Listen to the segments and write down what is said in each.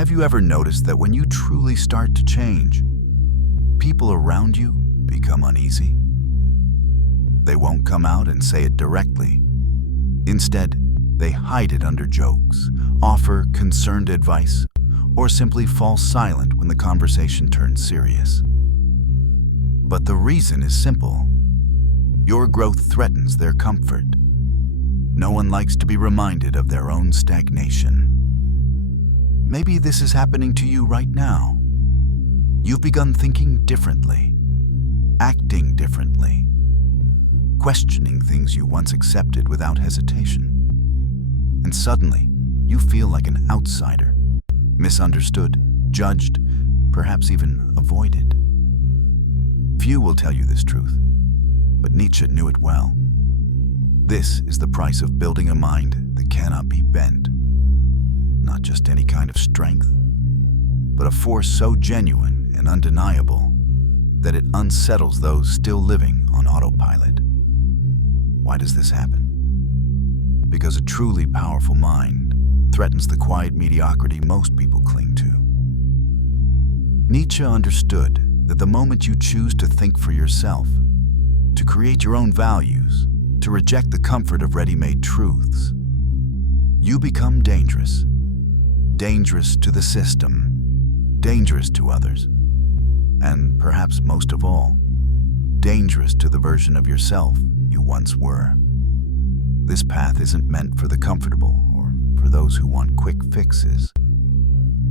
Have you ever noticed that when you truly start to change, people around you become uneasy? They won't come out and say it directly. Instead, they hide it under jokes, offer concerned advice, or simply fall silent when the conversation turns serious. But the reason is simple. Your growth threatens their comfort. No one likes to be reminded of their own stagnation. Maybe this is happening to you right now. You've begun thinking differently, acting differently, questioning things you once accepted without hesitation. And suddenly, you feel like an outsider, misunderstood, judged, perhaps even avoided. Few will tell you this truth, but Nietzsche knew it well. This is the price of building a mind that cannot be bent. Not just any kind of strength, but a force so genuine and undeniable that it unsettles those still living on autopilot. Why does this happen? Because a truly powerful mind threatens the quiet mediocrity most people cling to. Nietzsche understood that the moment you choose to think for yourself, to create your own values, to reject the comfort of ready-made truths, you become dangerous. Dangerous to the system, dangerous to others, and perhaps most of all, dangerous to the version of yourself you once were. This path isn't meant for the comfortable or for those who want quick fixes.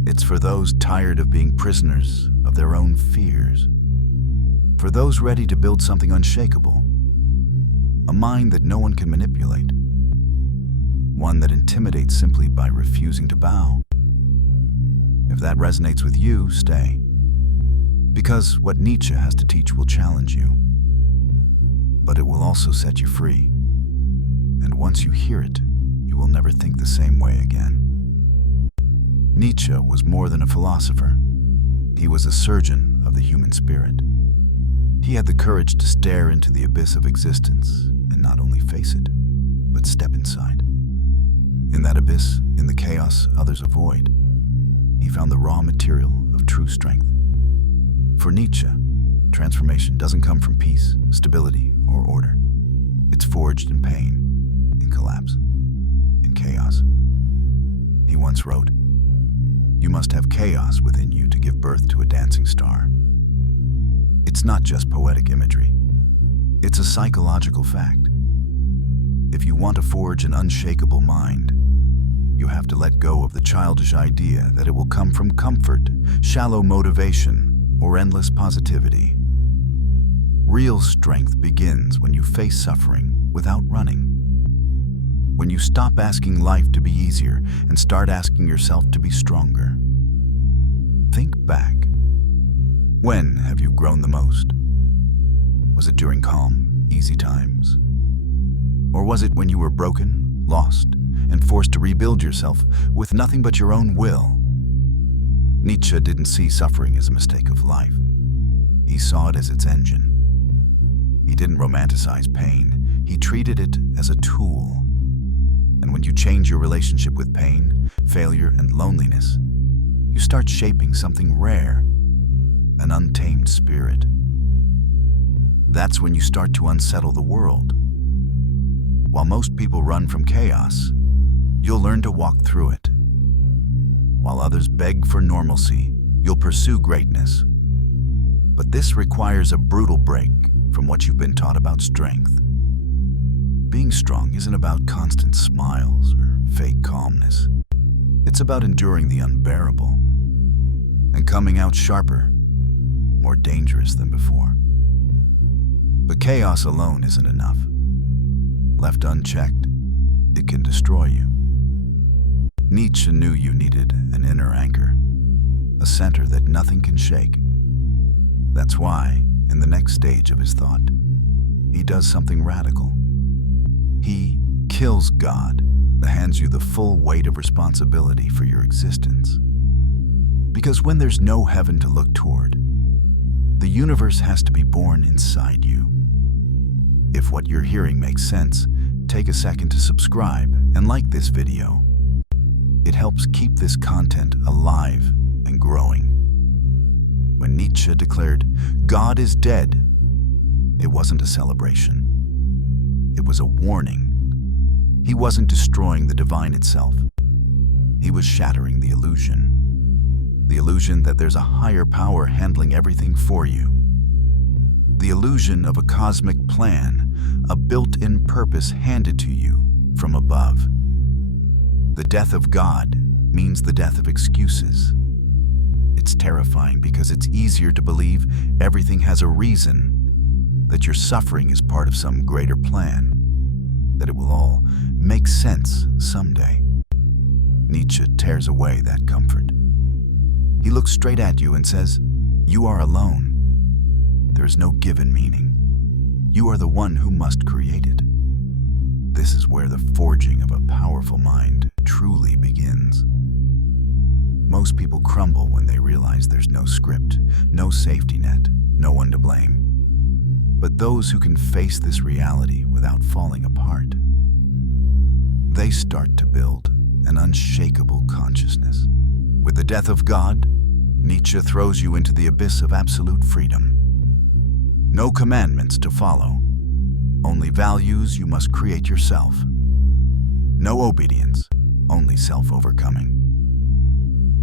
It's for those tired of being prisoners of their own fears. For those ready to build something unshakable. A mind that no one can manipulate. One that intimidates simply by refusing to bow. If that resonates with you, stay. Because what Nietzsche has to teach will challenge you. But it will also set you free. And once you hear it, you will never think the same way again. Nietzsche was more than a philosopher. He was a surgeon of the human spirit. He had the courage to stare into the abyss of existence and not only face it, but step inside. In that abyss, in the chaos others avoid, he found the raw material of true strength. For Nietzsche, transformation doesn't come from peace, stability, or order. It's forged in pain, in collapse, in chaos. He once wrote, "You must have chaos within you to give birth to a dancing star." It's not just poetic imagery. It's a psychological fact. If you want to forge an unshakable mind, you have to let go of the childish idea that it will come from comfort, shallow motivation, or endless positivity. Real strength begins when you face suffering without running. When you stop asking life to be easier and start asking yourself to be stronger. Think back. When have you grown the most? Was it during calm, easy times? Or was it when you were broken, lost, and forced to rebuild yourself with nothing but your own will? Nietzsche didn't see suffering as a mistake of life. He saw it as its engine. He didn't romanticize pain. He treated it as a tool. And when you change your relationship with pain, failure, and loneliness, you start shaping something rare, an untamed spirit. That's when you start to unsettle the world. While most people run from chaos, you'll learn to walk through it. While others beg for normalcy, you'll pursue greatness. But this requires a brutal break from what you've been taught about strength. Being strong isn't about constant smiles or fake calmness. It's about enduring the unbearable and coming out sharper, more dangerous than before. But chaos alone isn't enough. Left unchecked, it can destroy you. Nietzsche knew you needed an inner anchor, a center that nothing can shake. That's why, in the next stage of his thought, he does something radical. He kills God, hands you the full weight of responsibility for your existence. Because when there's no heaven to look toward, the universe has to be born inside you. If what you're hearing makes sense, take a second to subscribe and like this video. It helps keep this content alive and growing. When Nietzsche declared, "God is dead," it wasn't a celebration. It was a warning. He wasn't destroying the divine itself. He was shattering the illusion. The illusion that there's a higher power handling everything for you. The illusion of a cosmic plan, a built-in purpose handed to you from above. The death of God means the death of excuses. It's terrifying because it's easier to believe everything has a reason, that your suffering is part of some greater plan, that it will all make sense someday. Nietzsche tears away that comfort. He looks straight at you and says, "You are alone. There is no given meaning. You are the one who must create it." This is where the forging of a powerful mind truly begins. Most people crumble when they realize there's no script, no safety net, no one to blame. But those who can face this reality without falling apart, they start to build an unshakable consciousness. With the death of God, Nietzsche throws you into the abyss of absolute freedom. No commandments to follow, only values you must create yourself. No obedience, only self-overcoming.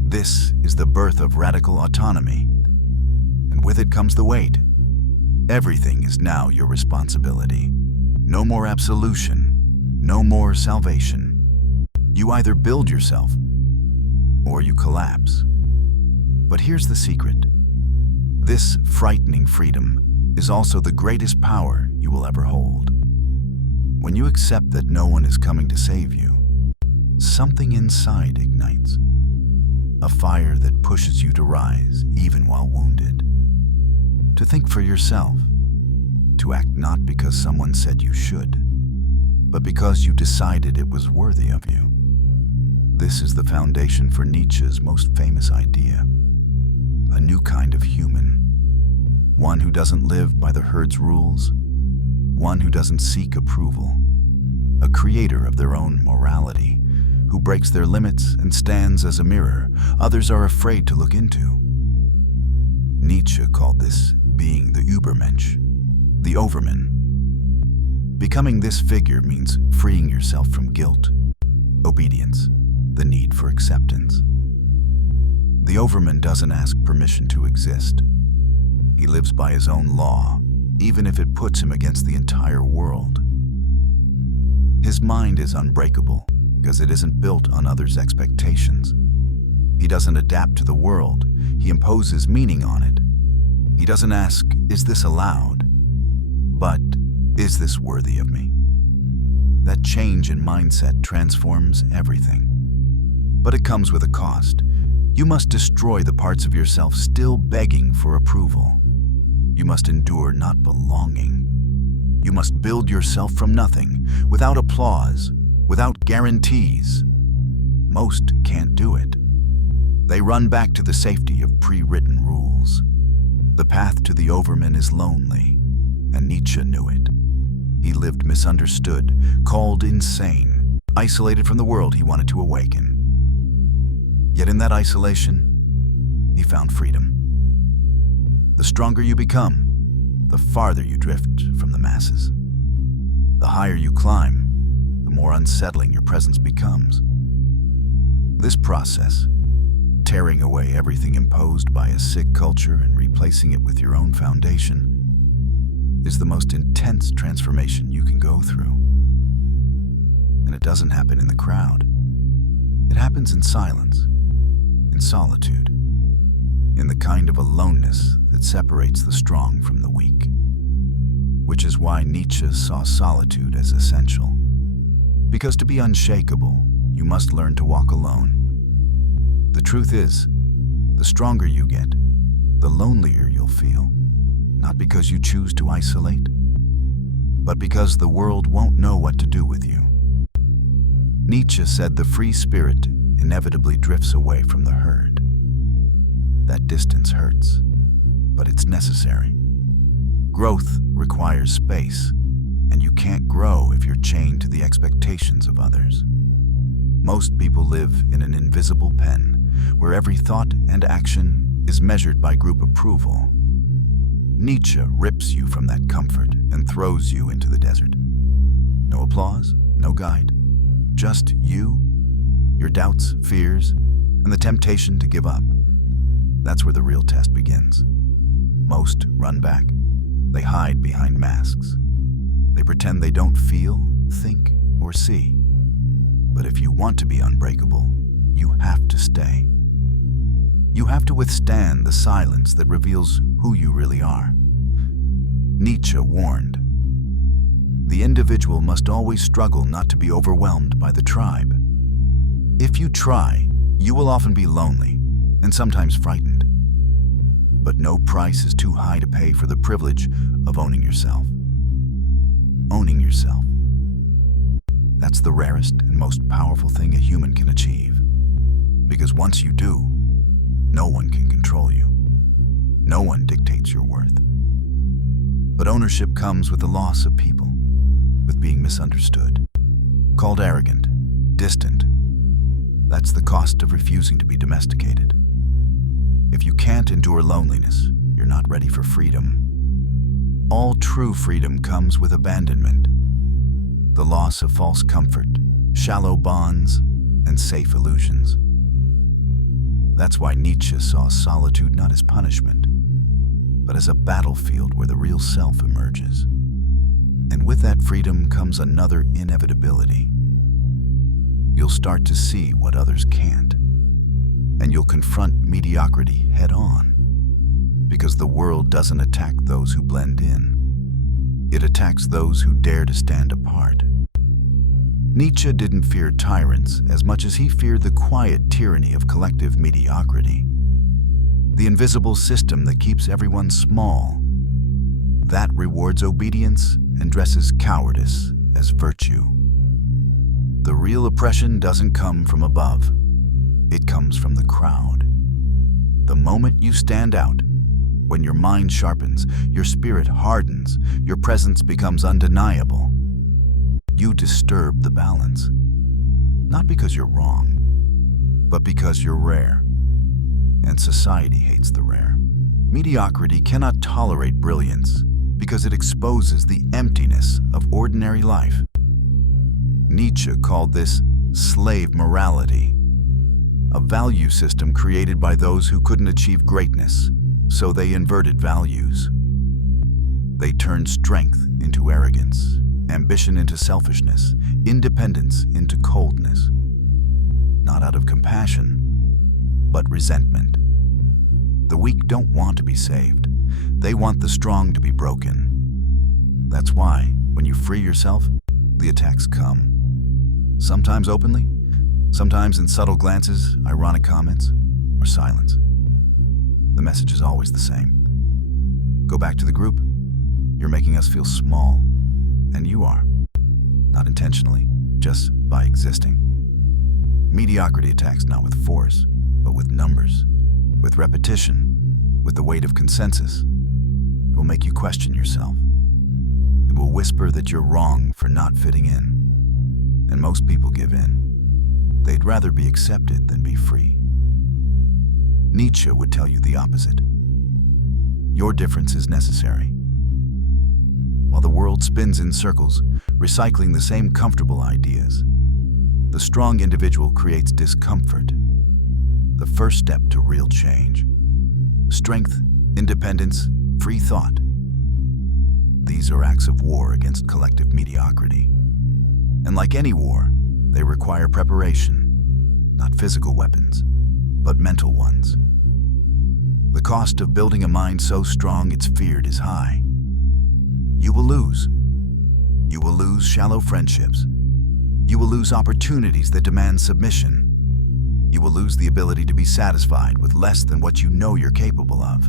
This is the birth of radical autonomy, and with it comes the weight. Everything is now your responsibility. No more absolution, no more salvation. You either build yourself, or you collapse. But here's the secret. This frightening freedom is also the greatest power you will ever hold. When you accept that no one is coming to save you, something inside ignites. A fire that pushes you to rise even while wounded. To think for yourself. To act not because someone said you should, but because you decided it was worthy of you. This is the foundation for Nietzsche's most famous idea. A new kind of human. One who doesn't live by the herd's rules. One who doesn't seek approval. A creator of their own morality, who breaks their limits and stands as a mirror others are afraid to look into. Nietzsche called this being the Übermensch, the overman. Becoming this figure means freeing yourself from guilt, obedience, the need for acceptance. The overman doesn't ask permission to exist. He lives by his own law, even if it puts him against the entire world. His mind is unbreakable because it isn't built on others' expectations. He doesn't adapt to the world, he imposes meaning on it. He doesn't ask, "Is this allowed?" but, "Is this worthy of me?" That change in mindset transforms everything. But it comes with a cost. You must destroy the parts of yourself still begging for approval. You must endure not belonging. You must build yourself from nothing, without applause, without guarantees. Most can't do it. They run back to the safety of pre-written rules. The path to the overman is lonely, and Nietzsche knew it. He lived misunderstood, called insane, isolated from the world he wanted to awaken. Yet in that isolation, he found freedom. The stronger you become, the farther you drift from the masses. The higher you climb, the more unsettling your presence becomes. This process, tearing away everything imposed by a sick culture and replacing it with your own foundation, is the most intense transformation you can go through. And it doesn't happen in the crowd. It happens in silence, in solitude, in the kind of aloneness that separates the strong from the weak. Which is why Nietzsche saw solitude as essential. Because to be unshakable, you must learn to walk alone. The truth is, the stronger you get, the lonelier you'll feel. Not because you choose to isolate, but because the world won't know what to do with you. Nietzsche said the free spirit inevitably drifts away from the herd. That distance hurts, but it's necessary. Growth requires space, and you can't grow if you're chained to the expectations of others. Most people live in an invisible pen, where every thought and action is measured by group approval. Nietzsche rips you from that comfort and throws you into the desert. No applause, no guide, just you, your doubts, fears, and the temptation to give up. That's where the real test begins. Most run back. They hide behind masks. They pretend they don't feel, think, or see. But if you want to be unbreakable, you have to stay. You have to withstand the silence that reveals who you really are. Nietzsche warned, "The individual must always struggle not to be overwhelmed by the tribe." If you try, you will often be lonely and sometimes frightened. But no price is too high to pay for the privilege of owning yourself. Owning yourself. That's the rarest and most powerful thing a human can achieve. Because once you do, no one can control you. No one dictates your worth. But ownership comes with the loss of people, with being misunderstood, called arrogant, distant. That's the cost of refusing to be domesticated. If you can't endure loneliness, you're not ready for freedom. All true freedom comes with abandonment. The loss of false comfort, shallow bonds, and safe illusions. That's why Nietzsche saw solitude not as punishment, but as a battlefield where the real self emerges. And with that freedom comes another inevitability. You'll start to see what others can't, and you'll confront mediocrity head on. Because the world doesn't attack those who blend in. It attacks those who dare to stand apart. Nietzsche didn't fear tyrants as much as he feared the quiet tyranny of collective mediocrity. The invisible system that keeps everyone small. That rewards obedience and dresses cowardice as virtue. The real oppression doesn't come from above. It comes from the crowd. The moment you stand out, when your mind sharpens, your spirit hardens, your presence becomes undeniable. You disturb the balance. Not because you're wrong, but because you're rare. And society hates the rare. Mediocrity cannot tolerate brilliance because it exposes the emptiness of ordinary life. Nietzsche called this slave morality, a value system created by those who couldn't achieve greatness. So they inverted values. They turned strength into arrogance, ambition into selfishness, independence into coldness. Not out of compassion, but resentment. The weak don't want to be saved. They want the strong to be broken. That's why, when you free yourself, the attacks come. Sometimes openly, sometimes in subtle glances, ironic comments, or silence. The message is always the same. Go back to the group. You're making us feel small. And you are. Not intentionally, just by existing. Mediocrity attacks not with force, but with numbers, with repetition, with the weight of consensus. It will make you question yourself. It will whisper that you're wrong for not fitting in. And most people give in. They'd rather be accepted than be free. Nietzsche would tell you the opposite. Your difference is necessary. While the world spins in circles, recycling the same comfortable ideas, the strong individual creates discomfort, the first step to real change. Strength, independence, free thought. These are acts of war against collective mediocrity. And like any war, they require preparation, not physical weapons, but mental ones. The cost of building a mind so strong it's feared is high. You will lose. You will lose shallow friendships. You will lose opportunities that demand submission. You will lose the ability to be satisfied with less than what you know you're capable of.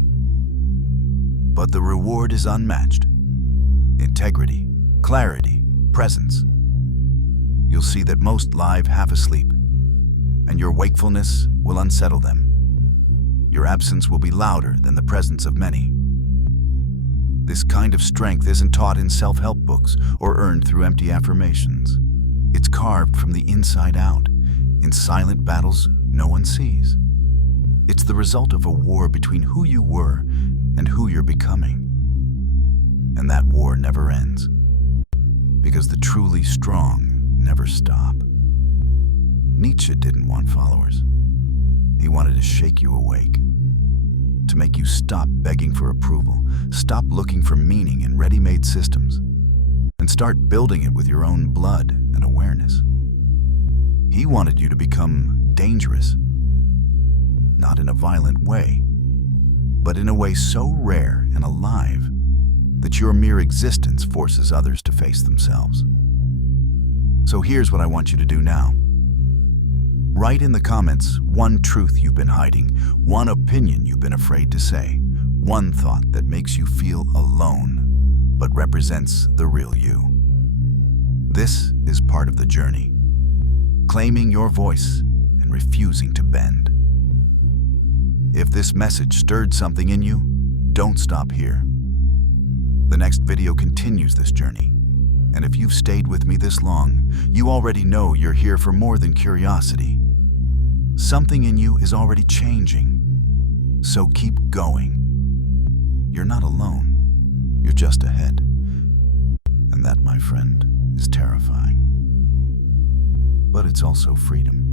But the reward is unmatched. Integrity, clarity, presence. You'll see that most lie half asleep, and your wakefulness will unsettle them. Your absence will be louder than the presence of many. This kind of strength isn't taught in self-help books or earned through empty affirmations. It's carved from the inside out, in silent battles no one sees. It's the result of a war between who you were and who you're becoming. And that war never ends, because the truly strong never stop. Nietzsche didn't want followers. He wanted to shake you awake, to make you stop begging for approval, stop looking for meaning in ready-made systems, and start building it with your own blood and awareness. He wanted you to become dangerous, not in a violent way, but in a way so rare and alive that your mere existence forces others to face themselves. So here's what I want you to do now. Write in the comments one truth you've been hiding, one opinion you've been afraid to say, one thought that makes you feel alone, but represents the real you. This is part of the journey, claiming your voice and refusing to bend. If this message stirred something in you, don't stop here. The next video continues this journey, and if you've stayed with me this long, you already know you're here for more than curiosity. Something in you is already changing, so keep going. You're not alone, you're just ahead. And that, my friend, is terrifying. But it's also freedom.